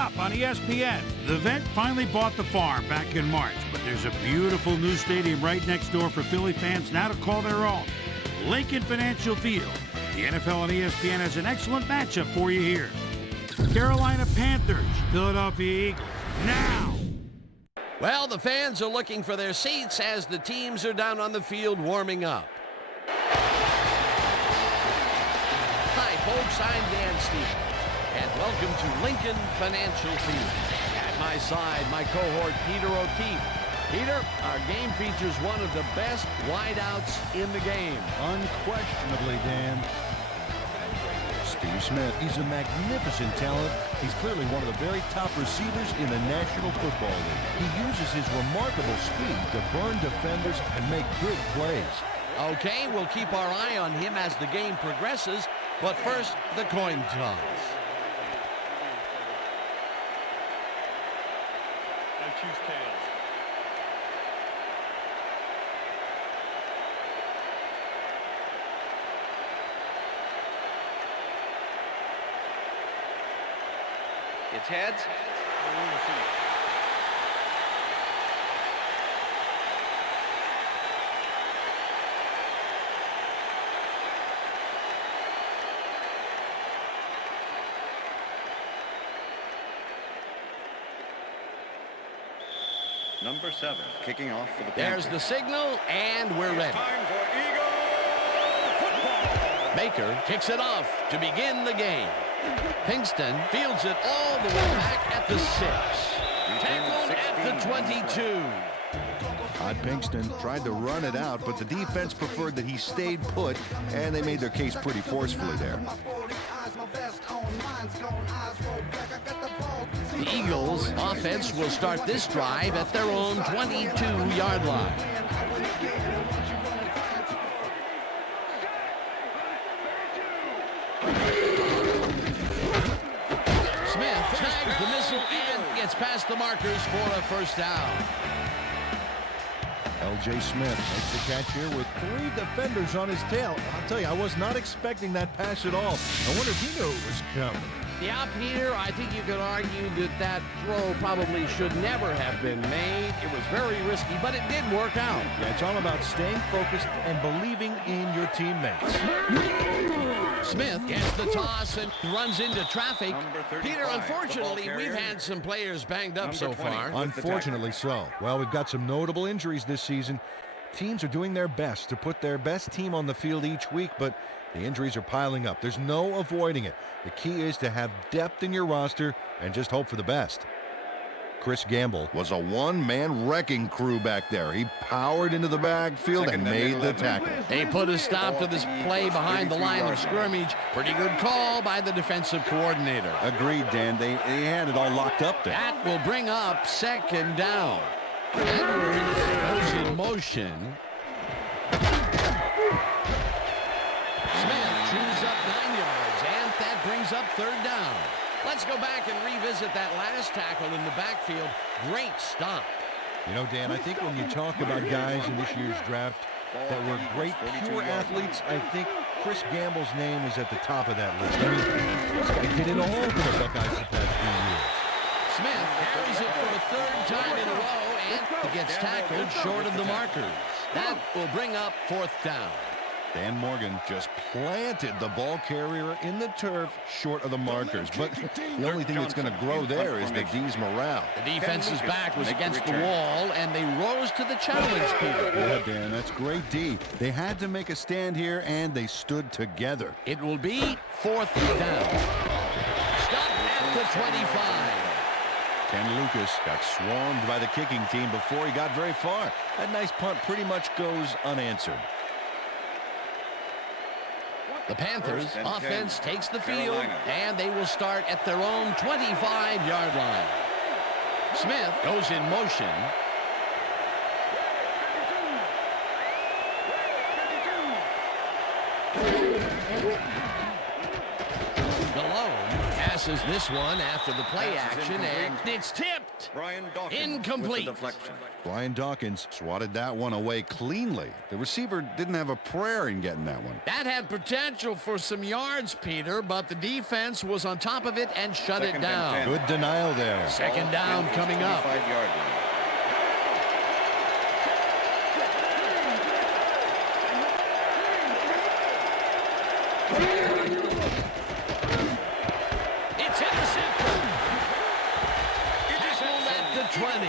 up on ESPN. The vet finally bought the farm back in March, but there's a beautiful new stadium right next door for Philly fans now to call their own. Lincoln Financial Field. The NFL and ESPN has an excellent matchup for you here. Carolina Panthers, Philadelphia Eagles. Now! Well, the fans are looking for their seats as the teams are down on the field warming up. Hi, folks. I'm Dan Stevens, and welcome to Lincoln Financial Field. At my side, my cohort, Peter O'Keefe. Peter, our game features one of the best wideouts in the game. Unquestionably, Dan. Steve Smith, he's a magnificent talent. He's clearly one of the very top receivers in the National Football League. He uses his remarkable speed to burn defenders and make big plays. Okay, we'll keep our eye on him as the game progresses, but first, the coin toss. I choose tails. It's heads. Number 7, kicking off for the Panthers. There's the signal, and we're ready. Time for Eagle football. Baker kicks it off to begin the game. Pinkston fields it all the way back at the 6. Tackled at the 22. Todd Pinkston tried to run it out, but the defense preferred that he stayed put, and they made their case pretty forcefully there. The Eagles' offense will start this drive at their own 22-yard line. Smith tags the missile and gets past the markers for a first down. L.J. Smith makes the catch here with 3 defenders on his tail. I'll tell you, I was not expecting that pass at all. I wonder if he knew it was coming. Yeah, Peter, I think you could argue that that throw probably should never have been made. It was very risky, but it did work out. Yeah, it's all about staying focused and believing in your teammates. Smith gets the toss and runs into traffic. Peter, unfortunately, we've had some players banged up so far. Unfortunately so. Well, we've got some notable injuries this season. Teams are doing their best to put their best team on the field each week, but the injuries are piling up. There's no avoiding it. The key is to have depth in your roster and just hope for the best. Chris Gamble was a one-man wrecking crew back there. He powered into the backfield and made the tackle. They put a stop to this play behind the line of scrimmage. Pretty good call by the defensive coordinator. Agreed, Dan. They had it all locked up there. That will bring up second down. Edwards goes in motion. Smith chews up 9 yards, and that brings up third down. Let's go back and revisit that last tackle in the backfield. Great stop. You know, Dan, I think when you talk about guys in this year's draft that were great pure athletes, I think Chris Gamble's name is at the top of that list. I mean, this guy did it all for the Buckeyes the past few years. Smith carries it for a third time in a row, and he gets tackled short of the markers. That will bring up fourth down. Dan Morgan just planted the ball carrier in the turf short of the markers. But the only thing that's going to grow there is the D's morale. The defense's back was against the wall, and they rose to the challenge, Peter. Yeah, Dan, that's great D. They had to make a stand here, and they stood together. It will be fourth down. Stop at the 25. Ken Lucas got swarmed by the kicking team before he got very far. That nice punt pretty much goes unanswered. The Panthers offense takes the field, and they will start at their own 25-yard line. Smith goes in motion. Malone has passes this one after the play action, and it's tipped. Brian Dawkins Incomplete. with the deflection. Brian Dawkins swatted that one away cleanly. The receiver didn't have a prayer in getting that one. That had potential for some yards, Peter, but the defense was on top of it and shut it down. Good denial there. Second down coming up. 25-yard line. It's intercepted. Tackled at the 20.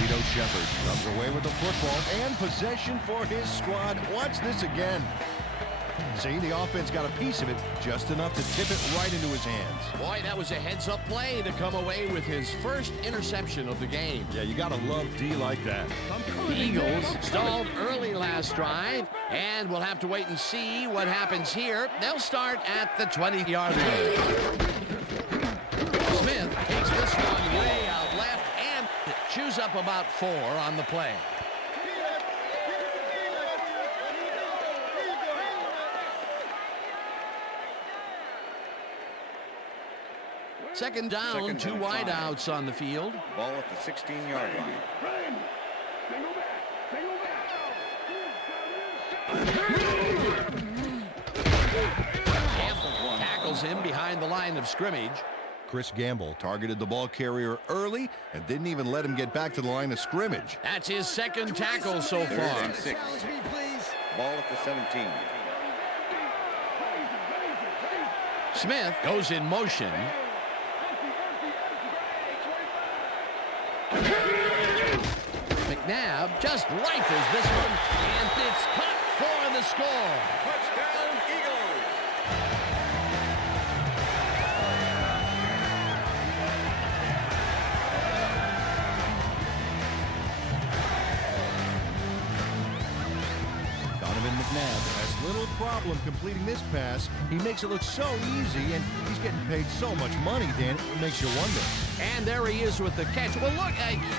Lito Shepard comes away with the football and possession for his squad. Watch this again. See, the offense got a piece of it, just enough to tip it right into his hands. Boy, that was a heads-up play to come away with his first interception of the game. Yeah, you got to love D like that. The Eagles stalled early last drive, and we'll have to wait and see what happens here. They'll start at the 20-yard line. Smith takes this one way out left and chews up about 4 on the play. Second down, 2 wideouts on the field. Ball at the 16-yard line. Gamble tackles him behind the line of scrimmage. Chris Gamble targeted the ball carrier early and didn't even let him get back to the line of scrimmage. That's his second tackle so Third far. and 6. Ball at the 17. Smith goes in motion. McNabb just rifles this one, and it's cut for the score. Touchdown, Eagles! Donovan McNabb has little problem completing this pass. He makes it look so easy, and he's getting paid so much money, Dan, it makes you wonder. And there he is with the catch. Well, look,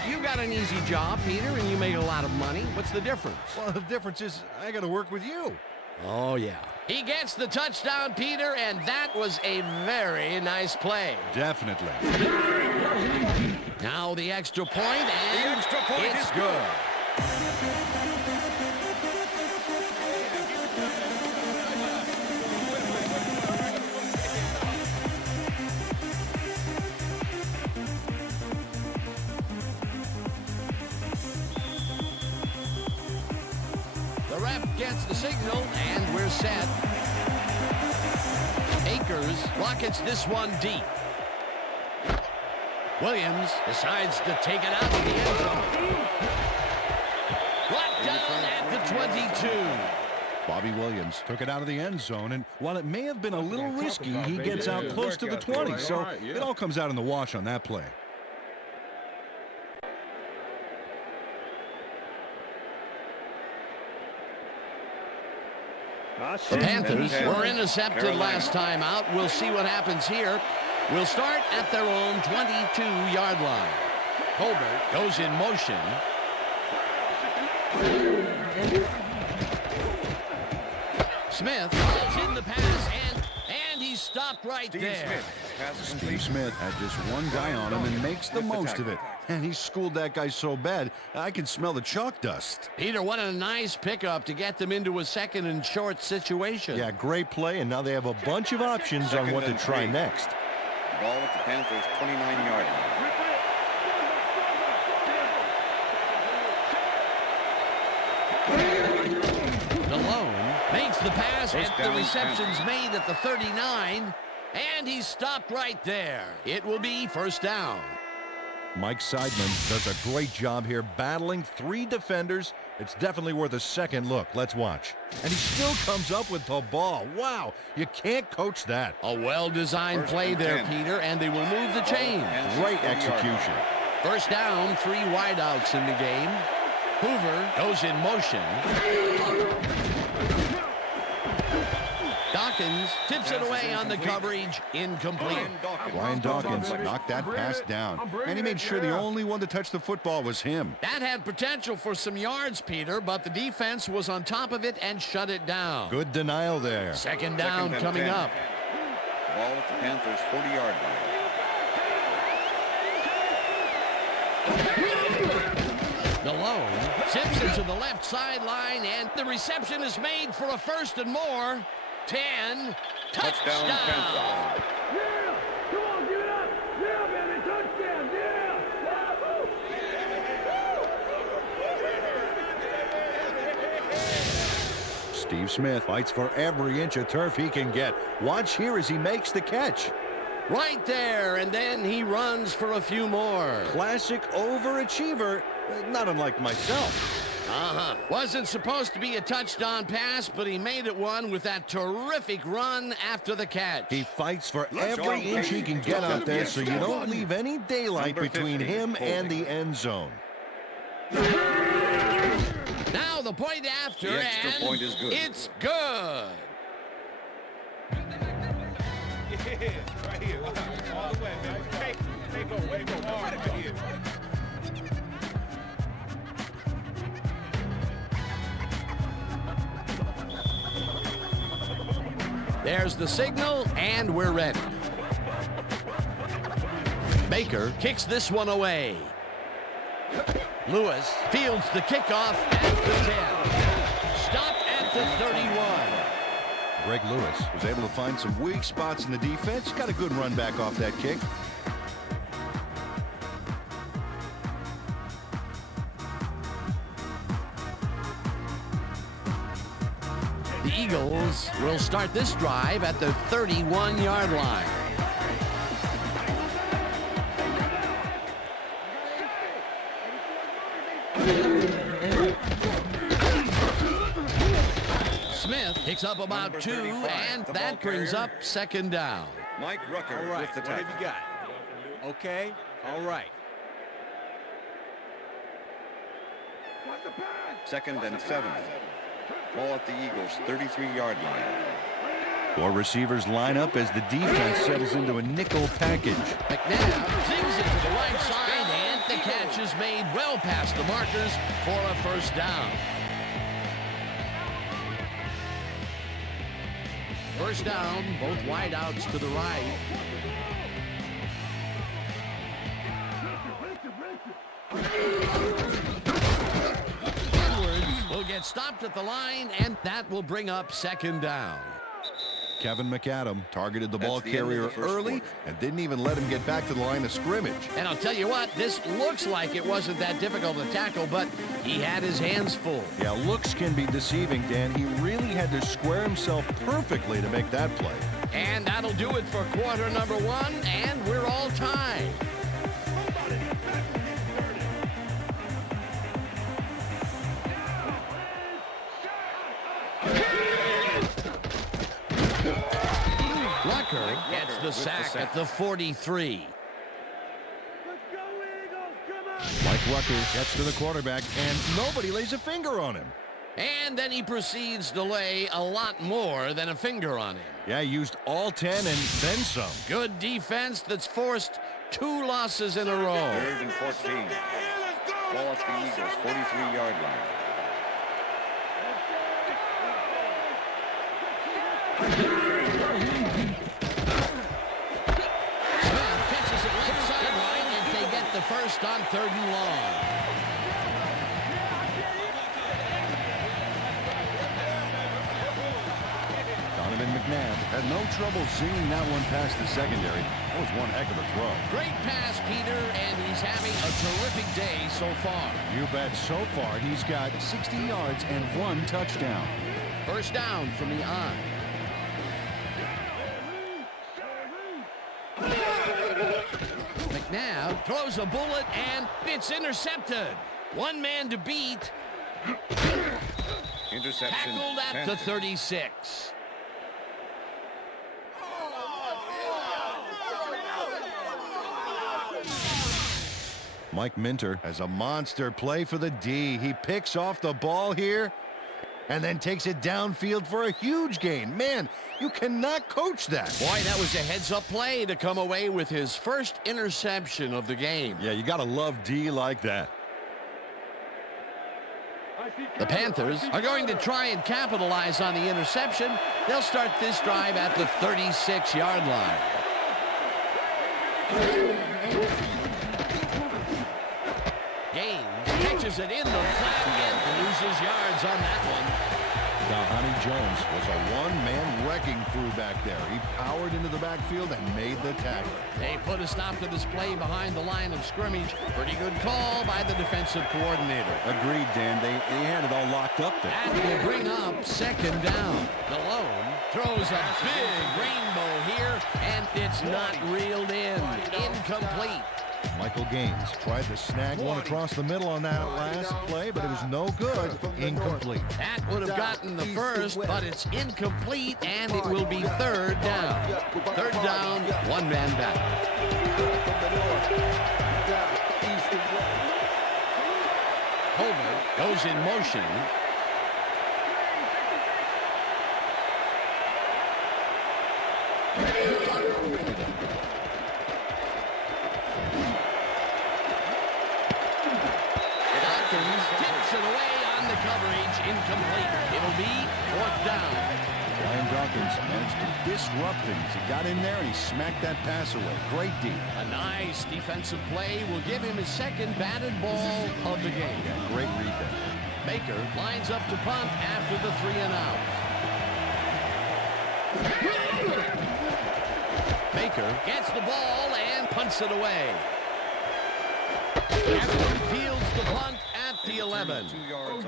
you got an easy job, Peter, and you make a lot of money. What's the difference? Well, the difference is I got to work with you. Oh, yeah. He gets the touchdown, Peter, and that was a very nice play. Definitely. Now the extra point, and The extra point it's is good. The ref gets the signal, and we're set. Akers rockets this one deep. Williams decides to take it out of the end zone. Brought down at the 22. Bobby Williams took it out of the end zone, and while it may have been a little risky, he gets out close to the 20, so it all comes out in the wash on that play. The Panthers were intercepted last time out. We'll see what happens here. We'll start at their own 22-yard line. Colbert goes in motion. Smith calls in the pass, and he's stopped right there. Steve Smith had just one guy on him and makes the most of it. And he schooled that guy so bad, I can smell the chalk dust. Peter, what a nice pickup to get them into a second and short situation. Yeah, great play, and now they have a bunch of options on what to try next. Ball at the Panthers' 29-yard line. Malone makes the pass, First and the down, reception's made at the 39, and he's stopped right there. It will be first down. Mike Seidman does a great job here battling 3 defenders. It's definitely worth a second look. Let's watch. And he still comes up with the ball. Wow, you can't coach that. A well-designed First play and there, 10. Peter, and they will move the chains. Great execution. First down, 3 wideouts in the game. Hoover goes in motion. Dawkins tips it away on the coverage. Incomplete. Brian Dawkins knocked that pass down, and he made sure the only one to touch the football was him. That had potential for some yards, Peter, but the defense was on top of it and shut it down. Good denial there. Second down coming up. Ball at the Panthers' 40-yard line. Malone zips it to the left sideline, and the reception is made for a first and more. 10. Touchdown. Panthers. Steve Smith fights for every inch of turf he can get. Watch here as he makes the catch. Right there, and then he runs for a few more. Classic overachiever, not unlike myself. Wasn't supposed to be a touchdown pass, but he made it one with that terrific run after the catch. He fights for every inch he can get out there, so you don't leave any daylight between him and the end zone. Now the point after, The extra and point is good. It's good. Right here. All the way, man. Take over. Way to go. Hard right here. There's the signal, and we're ready. Baker kicks this one away. Lewis fields the kickoff at the 10. Stop at the 31. Greg Lewis was able to find some weak spots in the defense. Got a good run back off that kick. The Eagles will start this drive at the 31-yard line. Smith picks up about Number 2, 35, and the that ball brings carrier. up second down. Mike Rucker All right. with the What have tackle. you got? Okay. All right. Second and 7. Ball at the Eagles' 33-yard line. Four receivers line up as the defense settles into a nickel package. McNabb zings it to the right side, and the catch is made well past the markers for a first down. First down, both wideouts to the right. Edwards will get stopped at the line, and that will bring up second down. Kevin McAdam targeted the ball That's the end of carrier the first early quarter. and didn't even let him get back to the line of scrimmage. And I'll tell you what, this looks like it wasn't that difficult to tackle, but he had his hands full. Yeah, looks can be deceiving, Dan. He really had to square himself perfectly to make that play. And that'll do it for quarter number 1, and we're all tied. Rucker gets the sack at the 43. Mike Rucker gets to the quarterback, and nobody lays a finger on him. And then he proceeds to lay a lot more than a finger on him. Yeah, he used all 10 and then some. Good defense that's forced 2 losses in a row. Third and 14. Ball at the Eagles' 43-yard line. Smith catches it left sideline, and they get the first on 3rd and long. Donovan McNabb had no trouble zinging that one past the secondary. That was one heck of a throw. Great pass, Peter, and he's having a terrific day so far. You bet. So far, he's got 60 yards and 1 touchdown. First down from the eye. McNabb throws a bullet, and it's intercepted. One man to beat. Interception. Tackled at the Panthers. 36. Mike Minter has a monster play for the D. He picks off the ball here, and then takes it downfield for a huge gain. Man, you cannot coach that. Boy, that was a heads-up play to come away with his first interception of the game. Yeah, you got to love D like that. The Panthers are going to try and capitalize on the interception. They'll start this drive at the 36-yard line. Gaines catches it in the flat and loses yards on that one. Now, Honey Jones was a one-man wrecking crew back there. He powered into the backfield and made the tackle. They put a stop to this play behind the line of scrimmage. Pretty good call by the defensive coordinator. Agreed, Dan. They had it all locked up there. That will bring up second down. Malone throws a big rainbow here, and it's not reeled in. Incomplete. Michael Gaines tried to snag one across the middle on that last play, but it was no good. Incomplete. That would have gotten the first, but it's incomplete, and it will be third down. Third down, one man back. Homer goes in motion. Tips it away on the coverage, incomplete. It'll be fourth down. Brian Dawkins managed to disrupt things. He got in there and he smacked that pass away. Great D. A nice defensive play will give him his second batted ball of the game. Yeah, great read there. Baker lines up to punt after the 3 and out. Baker gets the ball and punts it away. Everton fields the punt at the 11.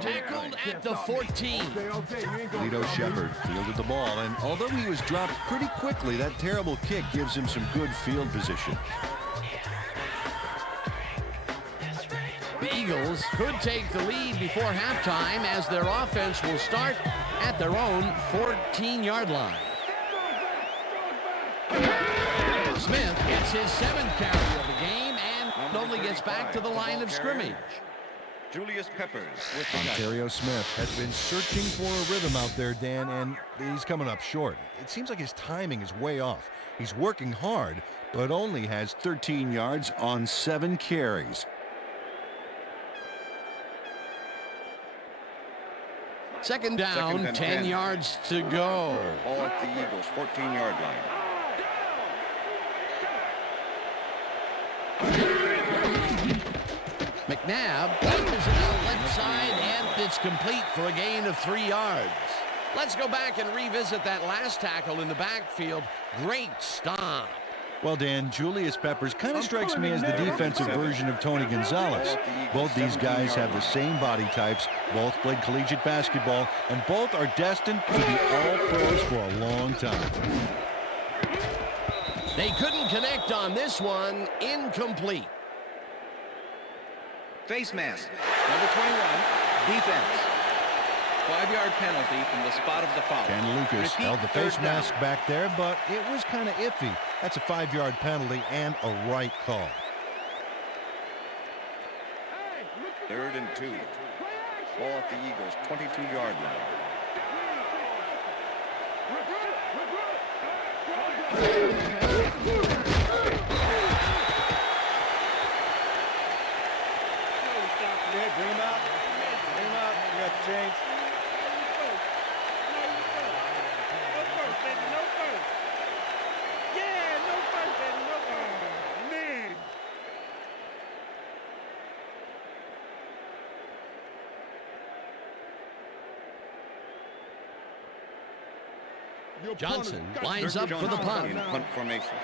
Tackled at the 14. Lito Shepard fielded the ball, and although he was dropped pretty quickly, that terrible kick gives him some good field position. The Eagles could take the lead before halftime as their offense will start at their own 14-yard line. Smith gets his 7th carry of the game and only gets back to the line of scrimmage. Julius Peppers with the Ontario Smith has been searching for a rhythm out there, Dan, and he's coming up short. It seems like his timing is way off. He's working hard, but only has 13 yards on 7 carries. Second down, Second and 10 yards to go. Ball at the Eagles' 14-yard line. McNabb throws it out left side, and it's complete for a gain of 3 yards. Let's go back and revisit that last tackle in the backfield. Great stop. Well, Dan, Julius Peppers kind of strikes me as the defensive version of Tony Gonzalez. Both these guys have the same body types, both played collegiate basketball, and both are destined to be all-pros for a long time. They couldn't connect on this one. Incomplete. Face mask, number 21, defense. 5-yard penalty from the spot of the foul. Ken Lucas Repeat, held the face third down. mask back there, but it was kind of iffy. That's a 5-yard penalty and a right call. 3rd and 2. Ball at the Eagles' 22-yard line. Bring him out. Bring him out. You got the change. No first, baby. No first. Yeah, no first, baby. No first. Man. Johnson lines up for the punt. In punt formation.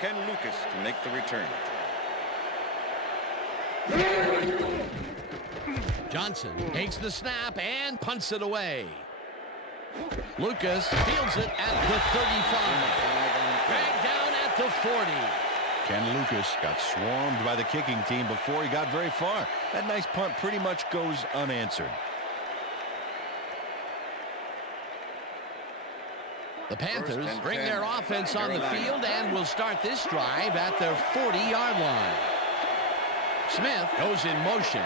Ken Lucas to make the return. Johnson takes the snap and punts it away. Lucas fields it at the 35. Dragged down at the 40. Ken Lucas got swarmed by the kicking team before he got very far. That nice punt pretty much goes unanswered. The Panthers bring their offense on the field and will start this drive at their 40-yard line. Smith goes in motion.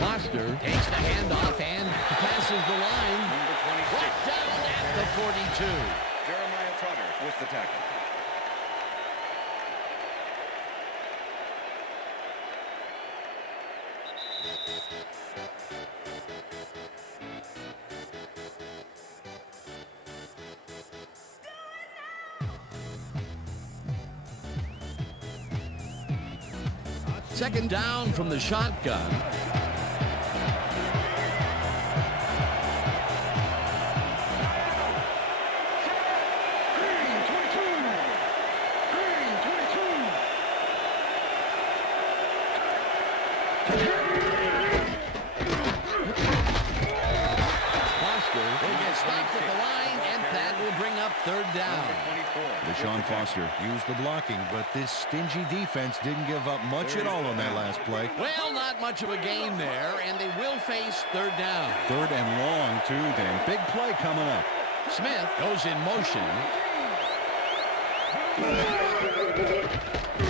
Foster takes the handoff and passes the line. Number 26. Right down at the 42. Jeremiah Trotter with the tackle. Second down from the shotgun. Foster will get stopped at the line, and that will bring up third down. Deshaun Foster used the blocking, but this stingy defense didn't give up much at all on that last play. Well, not much of a gain there, and they will face third down. Third and long, too, then. Big play coming up. Smith goes in motion.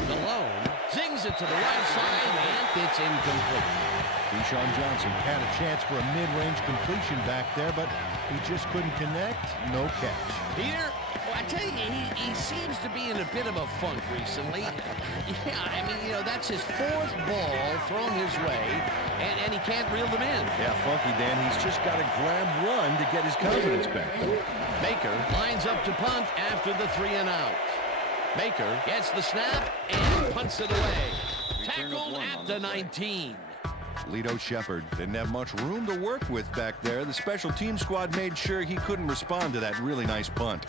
Malone zings it to the right side, and it's incomplete. Deshaun Johnson had a chance for a mid-range completion back there, but he just couldn't connect. No catch. Peter, well, I tell you, he seems to be in a bit of a funk recently. Yeah, I mean, you know, that's his fourth ball thrown his way, and he can't reel them in. Yeah, funky, Dan. He's just got to grab one to get his confidence back. Baker lines up to punt after the 3 and out. Baker gets the snap and punts it away. Tackled at the 19. Lito Shepherd didn't have much room to work with back there. The special team squad made sure he couldn't respond to that really nice punt.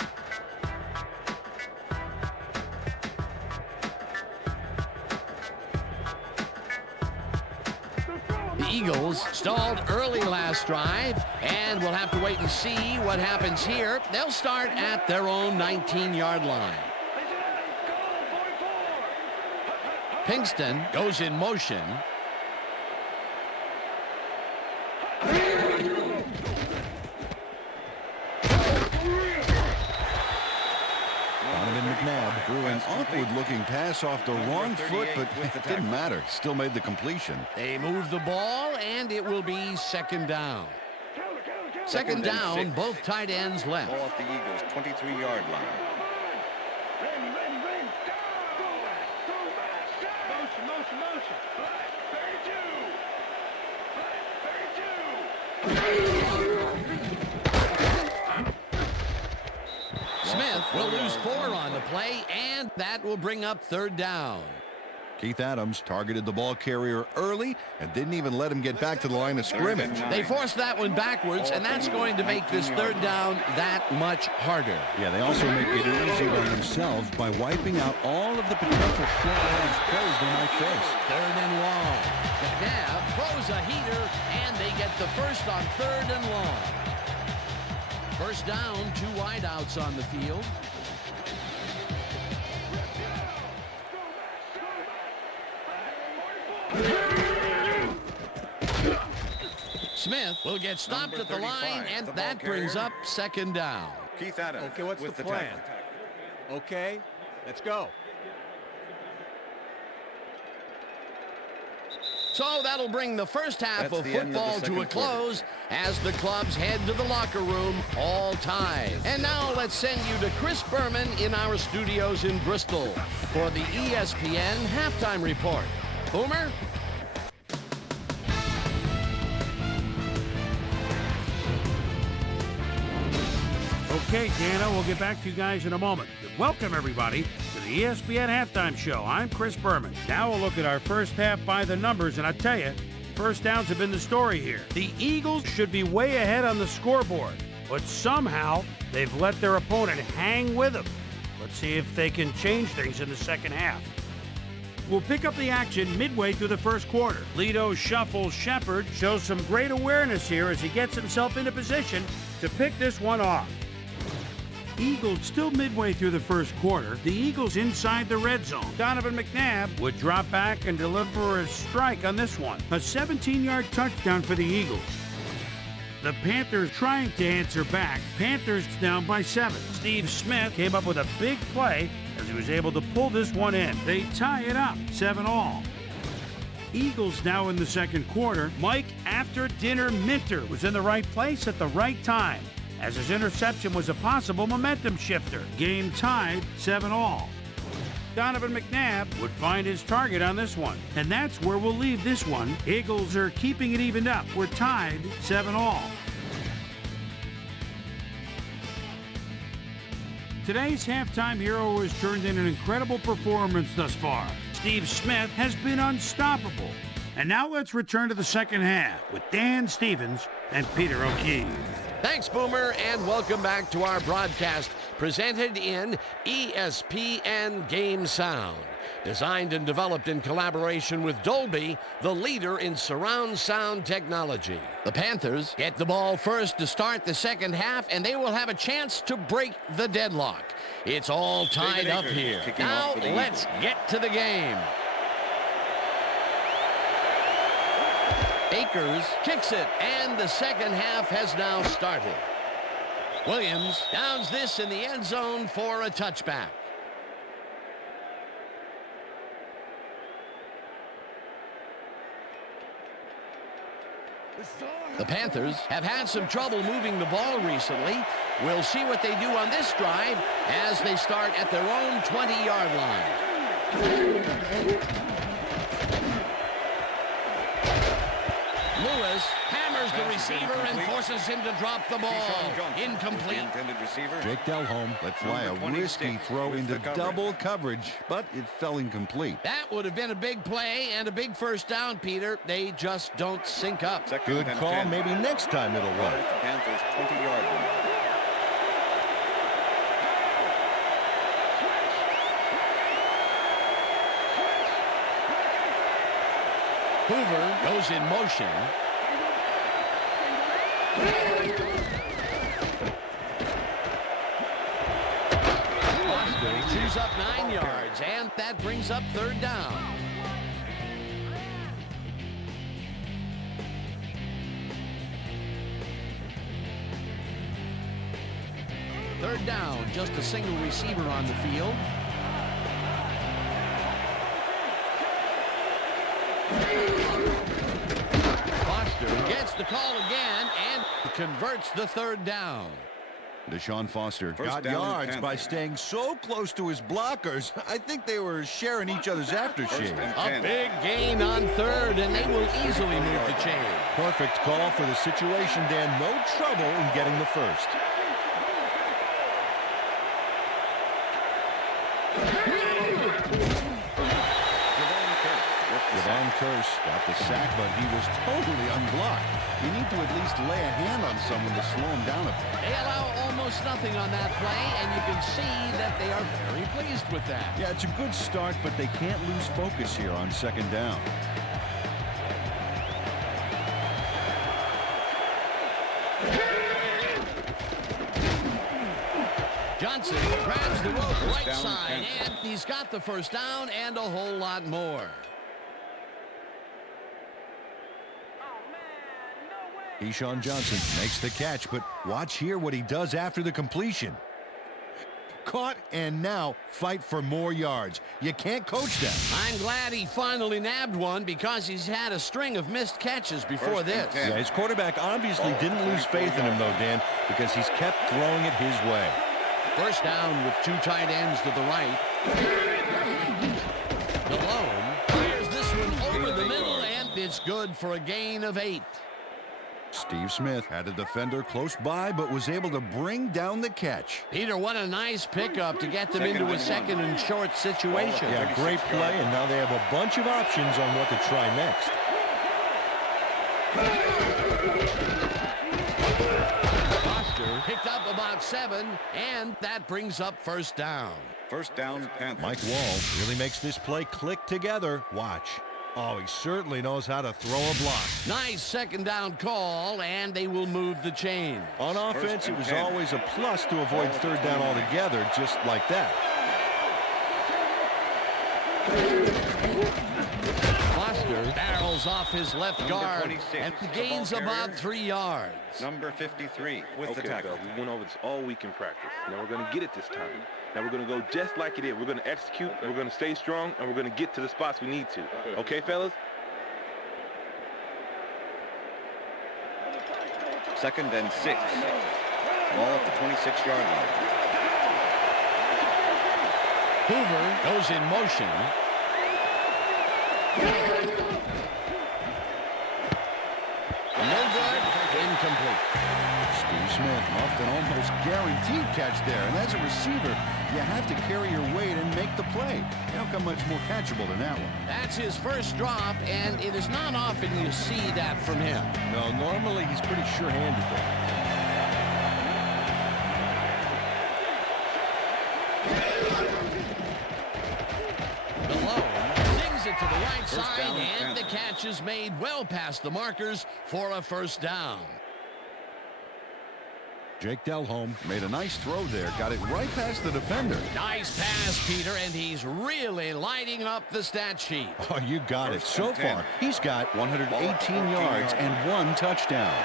The Eagles stalled early last drive, and we'll have to wait and see what happens here. They'll start at their own 19-yard line. Pinkston goes in motion. Donovan McNabb threw an awkward-looking pass off the wrong foot, but it didn't matter. Still made the completion. They move the ball, and it will be second down. Second down, both tight ends left. Ball at the Eagles' 23-yard line. Smith will lose 4 on the play, and that will bring up third down. Keith Adams targeted the ball carrier early and didn't even let him get back to the line of scrimmage. They forced that one backwards, and that's going to make this third down that much harder. Yeah, they also make it easier on themselves by wiping out all of the potential short yardage plays they might face. Third and long. McNabb throws a heater, and they get the first on third and long. First down, 2 wideouts on the field. Smith will get stopped at the line, and that brings up second down. Keith Adams. Okay, what's the plan? Okay, let's go. So that'll bring the first half of football to a close as the clubs head to the locker room all tied. And now let's send you to Chris Berman in our studios in Bristol for the ESPN halftime report. Boomer? Okay, Dana, we'll get back to you guys in a moment. Welcome, everybody, to the ESPN Halftime Show. I'm Chris Berman. Now we'll look at our first half by the numbers, and I tell you, first downs have been the story here. The Eagles should be way ahead on the scoreboard, but somehow they've let their opponent hang with them. Let's see if they can change things in the second half. We'll pick up the action midway through the first quarter. Lito shuffles Shepherd, shows some great awareness here as he gets himself into position to pick this one off. Eagles still midway through the first quarter. The Eagles inside the red zone. Donovan McNabb would drop back and deliver a strike on this one. A 17-yard touchdown for the Eagles. The Panthers trying to answer back. Panthers down by 7. Steve Smith came up with a big play as he was able to pull this one in. They tie it up, 7-all. Eagles now in the second quarter. Mike After Dinner Minter was in the right place at the right time, as his interception was a possible momentum shifter. Game tied 7-all. Donovan McNabb would find his target on this one. And that's where we'll leave this one. Eagles are keeping it evened up. We're tied 7-all. Today's halftime hero has turned in an incredible performance thus far. Steve Smith has been unstoppable. And now let's return to the second half with Dan Stevens and Peter O'Keefe. Thanks, Boomer, and welcome back to our broadcast presented in ESPN Game Sound. Designed and developed in collaboration with Dolby, the leader in surround sound technology. The Panthers get the ball first to start the second half, and they will have a chance to break the deadlock. It's all tied up here. Now let's get to the game. Akers kicks it, and the second half has now started. Williams downs this in the end zone for a touchback. The Panthers have had some trouble moving the ball recently. We'll see what they do on this drive as they start at their own 20-yard line. Lewis hammers the receiver and forces him to drop the ball. Incomplete. Jake Delhomme let fly a risky throw into double coverage, but it fell incomplete. That would have been a big play and a big first down, Peter. They just don't sync up. Good call. Maybe next time it'll work. Panthers 20-yard line. Hoover goes in motion. Foster chews up 9 yards, and that brings up third down. Third down, just a single receiver on the field. Foster gets the call again and converts the third down. Deshaun Foster First got down, yards Panthers. by staying so close to his blockers. I think they were sharing each other's aftershave. A big gain on third, and they will easily move the chain. Perfect call for the situation, Dan. No trouble in getting the first. Devon Kearse got the sack, but he was totally unblocked. You need to at least lay a hand on someone to slow him down a bit. They allow almost nothing on that play, and you can see that they are very pleased with that. Yeah, it's a good start, but they can't lose focus here on second down. Johnson grabs the rope right side, and he's got the first down and a whole lot more. Keyshawn Johnson makes the catch, but watch here what he does after the completion. Caught, and now fight for more yards. You can't coach that. I'm glad he finally nabbed one because he's had a string of missed catches before this. Yeah, his quarterback obviously didn't lose faith in him, though, Dan, because he's kept throwing it his way. First down with two tight ends to the right. Malone fires this one over the middle, and it's good for a gain of 8. Steve Smith had a defender close by, but was able to bring down the catch. Peter, what a nice pickup to get them into a second and short situation. Yeah, great play, and now they have a bunch of options on what to try next. Foster picked up about 7, and that brings up first down. First down, Panthers. Mike Wall really makes this play click together. Watch. Oh, he certainly knows how to throw a block. Nice second down call, and they will move the chain. On offense, it was always a plus to avoid third down altogether, just like that. Foster barrels off his left guard and gains about 3 yards. Number 53 with the tackle. We went over this all week in practice. Now we're going to get it this time. Now we're going to go just like it is. We're going to execute, we're going to stay strong, and we're going to get to the spots we need to. Okay, fellas? 2nd and 6. Ball at the 26-yard line. Hoover goes in motion. No good. Incomplete. Steve Smith muffed an almost guaranteed catch there. And as a receiver, you have to carry your weight and make the play. You don't come much more catchable than that one. That's his first drop, and it is not often you see that from him. No, normally he's pretty sure-handed there. To the right side, and the catch is made well past the markers for a first down. Jake Delhomme made a nice throw there, got it right past the defender. Nice pass, Peter, and he's really lighting up the stat sheet. Oh, you got it. So far, he's got 118 yards and 1 touchdown.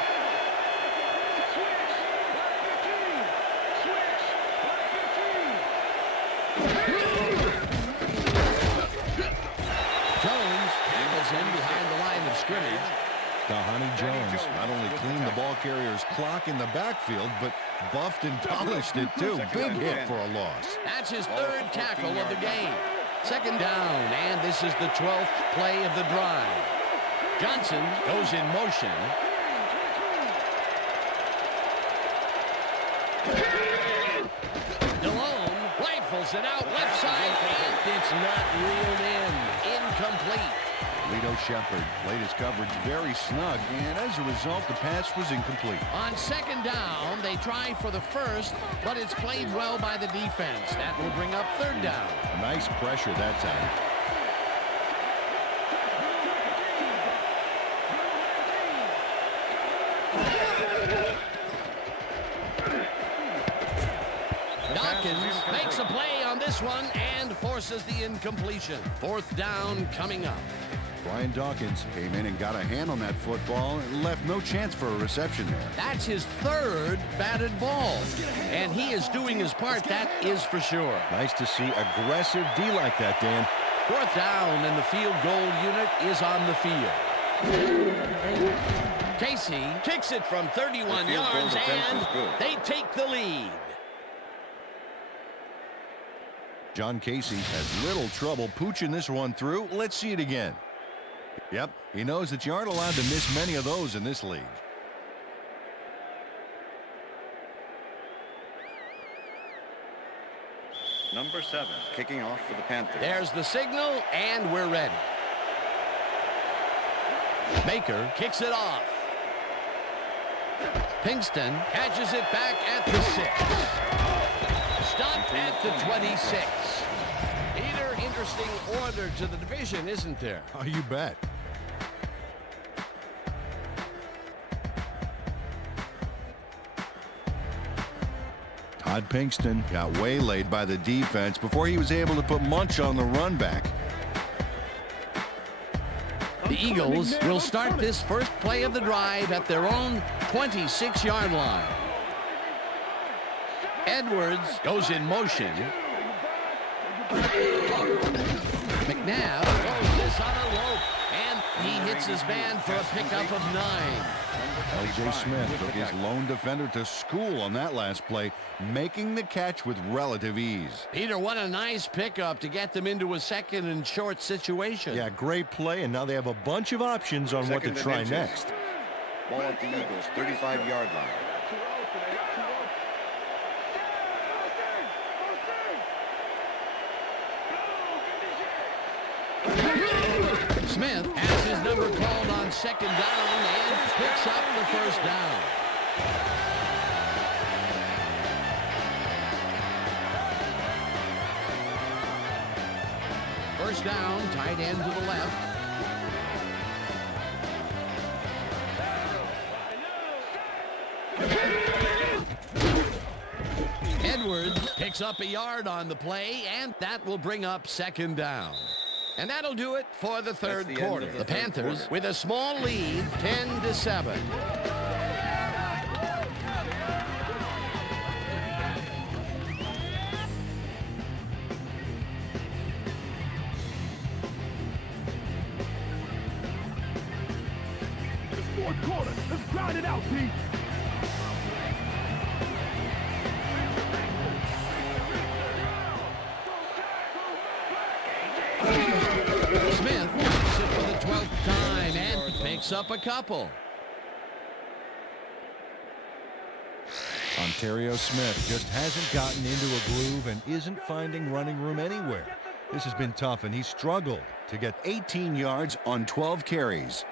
Tahani Jones not only cleaned the ball carrier's clock in the backfield, but buffed and polished it too. Big hit for a loss. That's his 3rd tackle of the game. 2nd down, and this is the 12th play of the drive. Johnson goes in motion. Delhomme rifles it out left side, and it's not reeled in. Incomplete. Lito Shepard played his coverage very snug, and as a result, the pass was incomplete. On 2nd down, they try for the first, but it's played well by the defense. That will bring up 3rd down. Nice pressure that time. Dawkins makes a play on this one and forces the incompletion. 4th down coming up. Brian Dawkins came in and got a hand on that football and left no chance for a reception there. That's his 3rd batted ball, and he is doing his part, that is for sure. Nice to see aggressive D like that, Dan. 4th down, and the field goal unit is on the field. Casey kicks it from 31 yards, and they take the lead. John Casey has little trouble pooching this one through. Let's see it again. Yep, he knows that you aren't allowed to miss many of those in this league. Number 7, kicking off for the Panthers. There's the signal, and we're ready. Baker kicks it off. Pinkston catches it back at the 6. Stopped at the 26. Peter, interesting order to the division, isn't there? Oh, you bet. Todd Pinkston got waylaid by the defense before he was able to put Munch on the run back. The Eagles will start this first play of the drive at their own 26-yard line. Edwards goes in motion. McNabb throws this on a rope, and he hits his man for a pickup of 9. L.J. Smith took his lone defender to school on that last play, making the catch with relative ease. Peter, what a nice pickup to get them into a 2nd and short situation. Yeah, great play, and now they have a bunch of options on what to try next. Ball at the Eagles' 35-yard line. Smith has his number called on 2nd down and picks up the first down. First down, tight end to the left. Edwards picks up a yard on the play, and that will bring up 2nd down. And that'll do it for the 3rd quarter. The Panthers with a small lead, 10-7. It's 4th quarter. Let's grind it out, Pete. picks up a couple. Ontario Smith just hasn't gotten into a groove and isn't finding running room anywhere. This has been tough, and he's struggled to get 18 yards on 12 carries.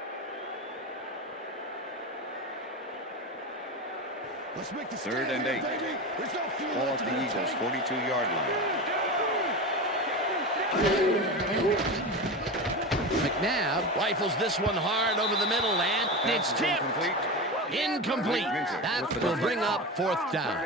Let's make the 3rd and 8. Ball at the Eagles' 42-yard line. McNabb rifles this one hard over the middle, and it's tipped. Incomplete. That will bring up 4th down.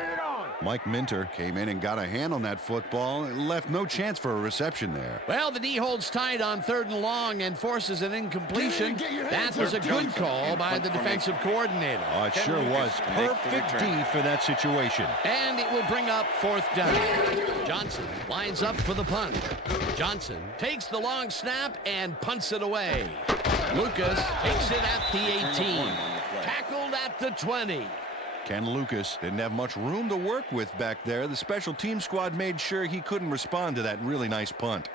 Mike Minter came in and got a hand on that football and left no chance for a reception there. Well, the D holds tight on 3rd and long and forces an incompletion. That was a good call by the defensive coordinator. Oh, it sure was. Perfect D for that situation. And it will bring up 4th down. Johnson lines up for the punt. Johnson takes the long snap and punts it away. Lucas takes it at the 18. Tackled at the 20. Ken Lucas didn't have much room to work with back there. The special team squad made sure he couldn't respond to that really nice punt.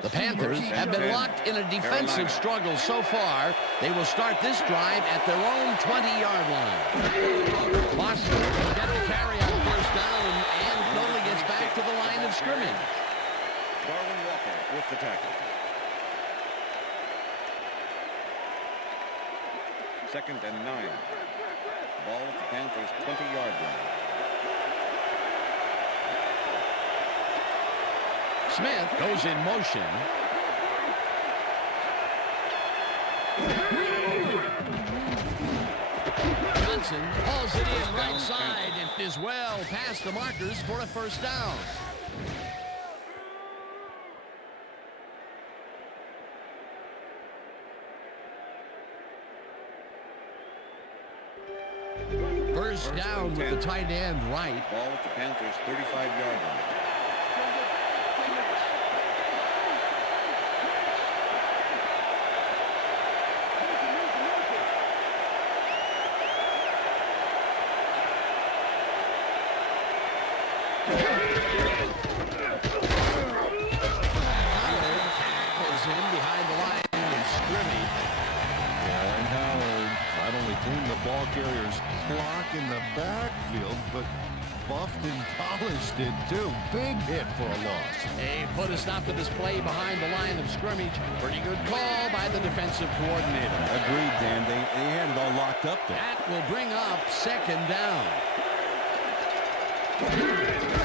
The Panthers have been locked in a defensive struggle so far. They will start this drive at their own 20-yard line. Foster will get a carry on 1st down and only gets back to the line of scrimmage. Darwin Walker with the tackle. 2nd and 9. Ball at the Panthers' 20-yard line. Smith goes in motion. Johnson hauls it in right side and is well past the markers for a 1st down. First down with the tight end right. Ball at the Panthers' 35-yard line. Tackles him behind the line of scrimmage. And Howard not only cleaned the ball carrier's block in the backfield, but buffed and polished it too. Big hit for a loss. They put a stop to this play behind the line of scrimmage. Pretty good call by the defensive coordinator. Agreed, Dan. They had it all locked up there. That will bring up 2nd down.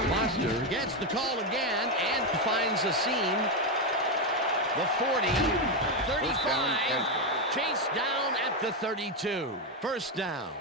Foster gets the call again and finds a seam. The 40, 35, chased down at the 32. 1st down.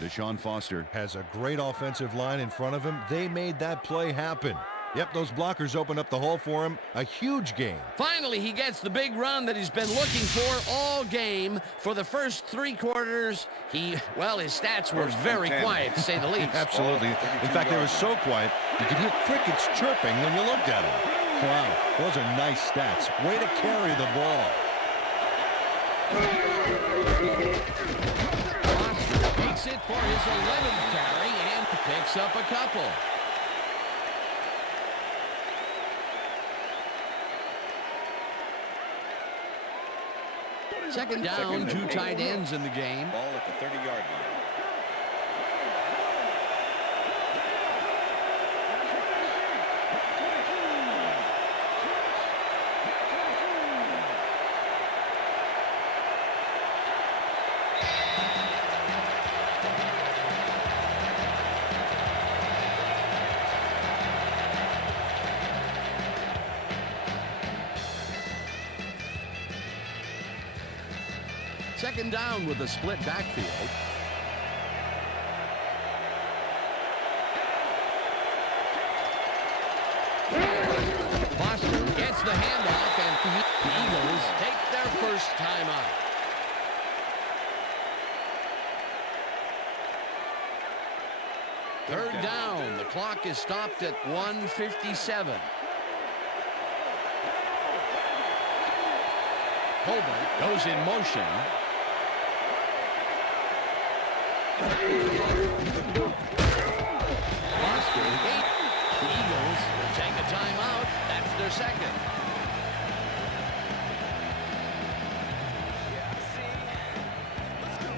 Deshaun Foster has a great offensive line in front of him. They made that play happen. Yep, those blockers opened up the hole for him. A huge gain. Finally, he gets the big run that he's been looking for all game. For the first 3 quarters, his stats were very quiet, to say the least. Absolutely. In fact, they were so quiet, you could hear crickets chirping when you looked at him. Wow, those are nice stats. Way to carry the ball. Foster takes it for his 11th carry and picks up a couple. Second down, 2 tight ends in the game. Ball at the 30-yard line. Second down with a split backfield. Foster gets the handoff, and the Eagles take their first time out. Third down. The clock is stopped at 1:57. Colbert goes in motion. Foster, the Eagles will take a A timeout. That's their second.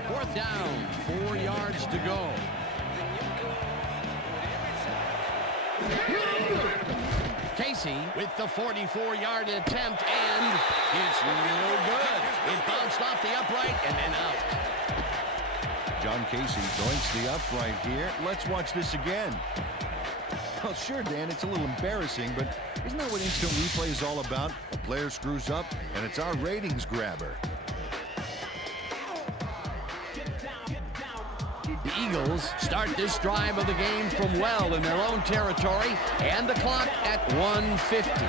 Fourth down, 4 yards to go. Casey with the 44-yard attempt, and it's no good. It bounced off the upright and then out. John Casey joins the upright here. Let's watch this again. Well, sure, Dan, it's a little embarrassing, but isn't that what instant replay is all about? A player screws up, and it's our ratings grabber. The Eagles start this drive of the game from well in their own territory, and the clock at 1:50.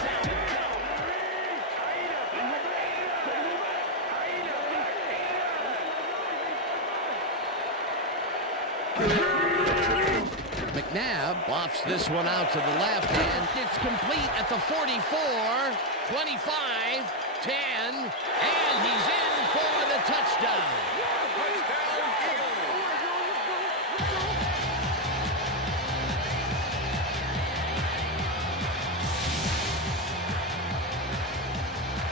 McNabb lofts this one out to the left, and it's complete at the 44, 25, 10, and he's in for the touchdown.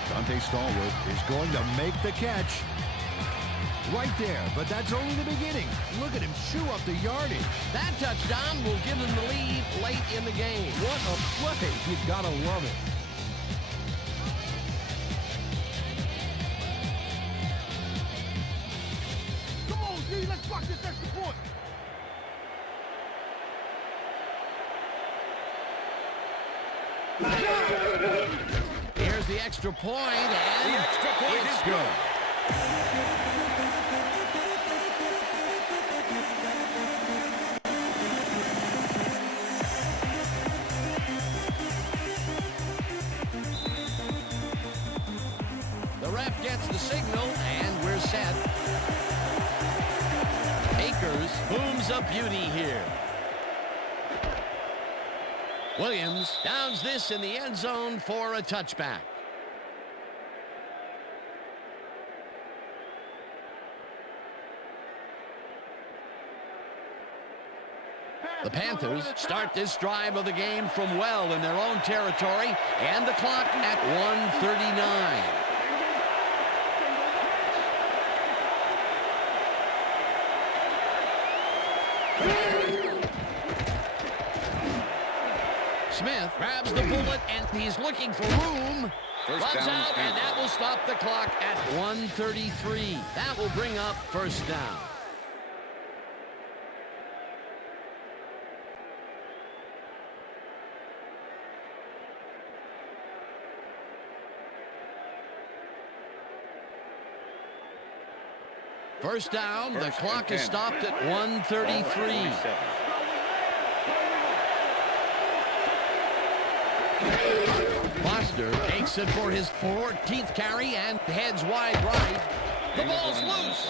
Dante Stallworth is going to make the catch. Right there, but that's only the beginning. Look at him chew up the yardage. That touchdown will give them the lead late in the game. What a play. You gotta love it. Come on, Z, let's rock this extra point. Here's the extra point, and the extra point is good. The ref gets the signal, and we're set. Akers booms a beauty here. Williams downs this in the end zone for a touchback. The Panthers start this drive of the game from well in their own territory, and the clock at 1:39. Smith grabs the bullet, and he's looking for room. Runs out, and that will stop the clock at 1:33. That will bring up first down. First down, the clock is stopped at 1:33. Foster takes it for his 14th carry and heads wide right. The ball's loose.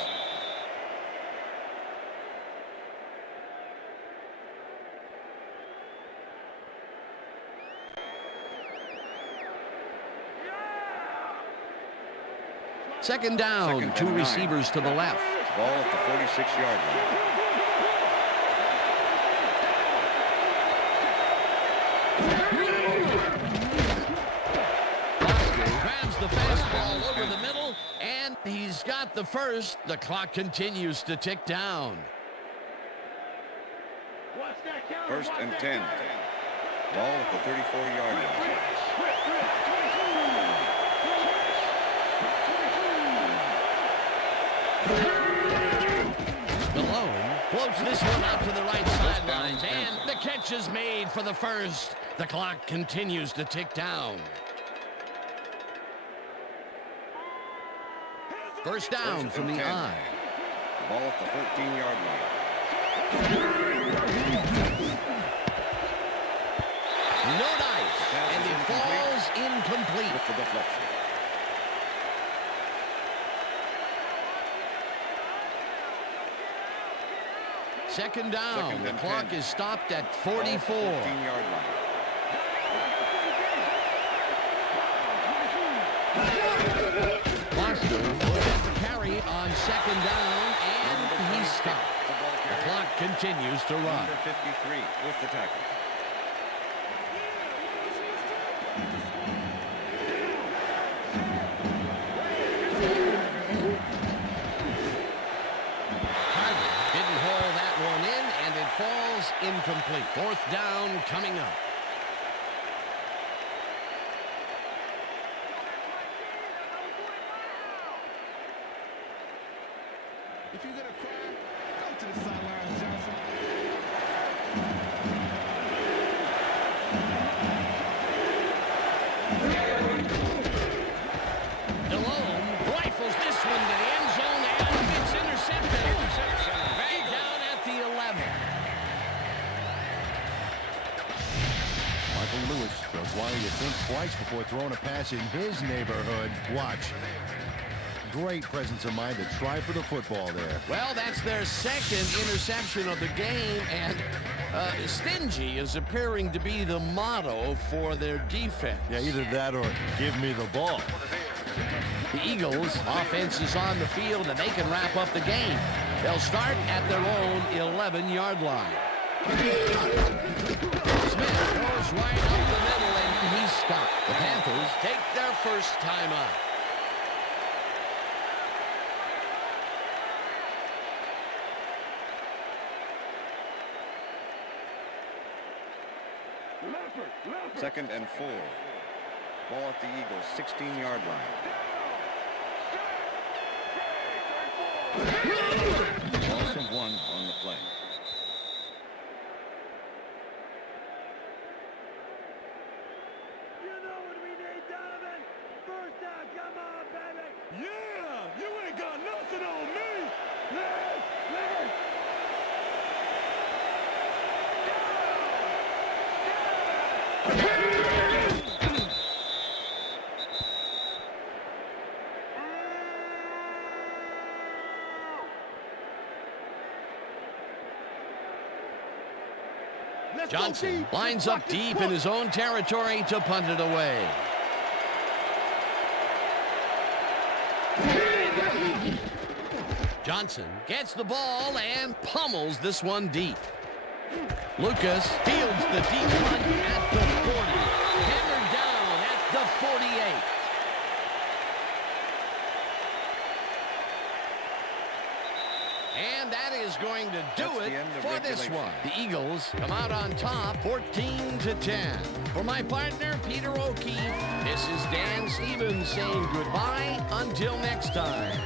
Second down, two receivers to the left. Ball at the 46-yard line. Grabs the fastball over the middle, and he's got the first. The clock continues to tick down. First and 10. Ball at the 34-yard line. Malone floats this one out to the right sidelines, and the catch is made for the first. The clock continues to tick down. First down from the eye. Ball at the 14-yard line. No dice, and it falls incomplete. With the deflection. Second down. The clock is stopped at 44. 14-yard line. Foster will get the carry on second down, and he's stopped. The clock continues to run. Number 53 with the tackle. incomplete. Fourth down coming up. If you're going to cry, go to the sidelines, Johnson. DeLome rifles this one to the end zone, and it's intercepted. Back down at the 11. Michael Lewis shows why you think twice before throwing a pass in his neighborhood. Watch. Great presence of mind to try for the football there. Well, that's their second interception of the game, and stingy is appearing to be the motto for their defense. Yeah, either that or give me the ball. The Eagles' offense is on the field, and they can wrap up the game. They'll start at their own 11-yard line. Smith goes right up the middle, and he's stopped. The Panthers take their first time out. Second and 4. Ball at the Eagles' 16-yard line. Loss of 1 on the play. You know what we need, Donovan? First down, come on, baby. Yeah, you ain't got nothing on me. Let's. Johnson lines up deep in his own territory to punt it away. Johnson gets the ball and pummels this one deep. Lucas fields the deep punt at the 40. Hammered down at the 48. And that is going to do it for this one. The Eagles come out on top 14-10. For my partner, Peter O'Keefe, this is Dan Stevens saying goodbye until next time.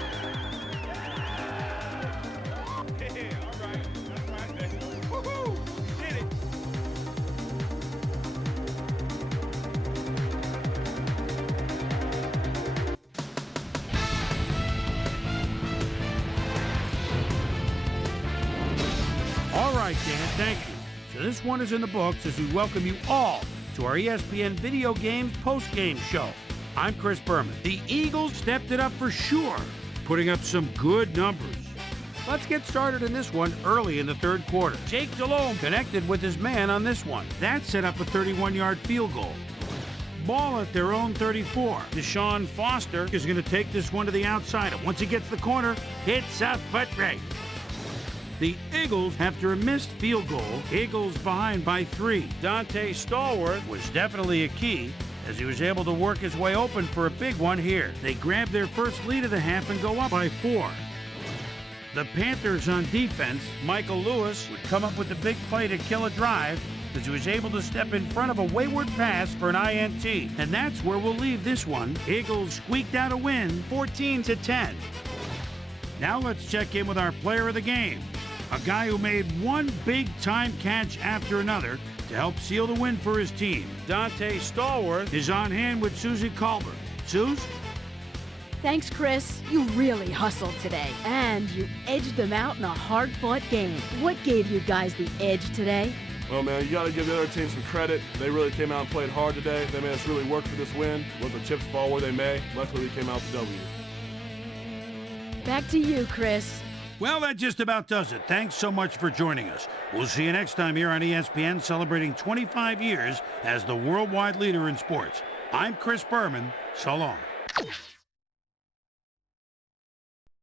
All right, Dan, thank you. So this one is in the books as we welcome you all to our ESPN Video Games post-game show. I'm Chris Berman. The Eagles stepped it up for sure, putting up some good numbers. Let's get started in this one early in the third quarter. Jake DeLome connected with his man on this one. That set up a 31-yard field goal. Ball at their own 34. Deshaun Foster is going to take this one to the outside. And once he gets the corner, hits a foot race. The Eagles, after a missed field goal, Eagles behind by 3. Dante Stallworth was definitely a key as he was able to work his way open for a big one here. They grabbed their first lead of the half and go up by 4. The Panthers on defense, Michael Lewis would come up with the big play to kill a drive as he was able to step in front of a wayward pass for an INT. And that's where we'll leave this one. Eagles squeaked out a win, 14-10. Now let's check in with our player of the game. A guy who made one big-time catch after another to help seal the win for his team. Dante Stallworth is on hand with Susie Colbert. Suze? Thanks, Chris. You really hustled today, and you edged them out in a hard-fought game. What gave you guys the edge today? Well, man, you got to give the other team some credit. They really came out and played hard today. They made us really work for this win. Let the chips fall where they may. Luckily, we came out with the W. Back to you, Chris. Well, that just about does it. Thanks so much for joining us. We'll see you next time here on ESPN, celebrating 25 years as the worldwide leader in sports. I'm Chris Berman. So long.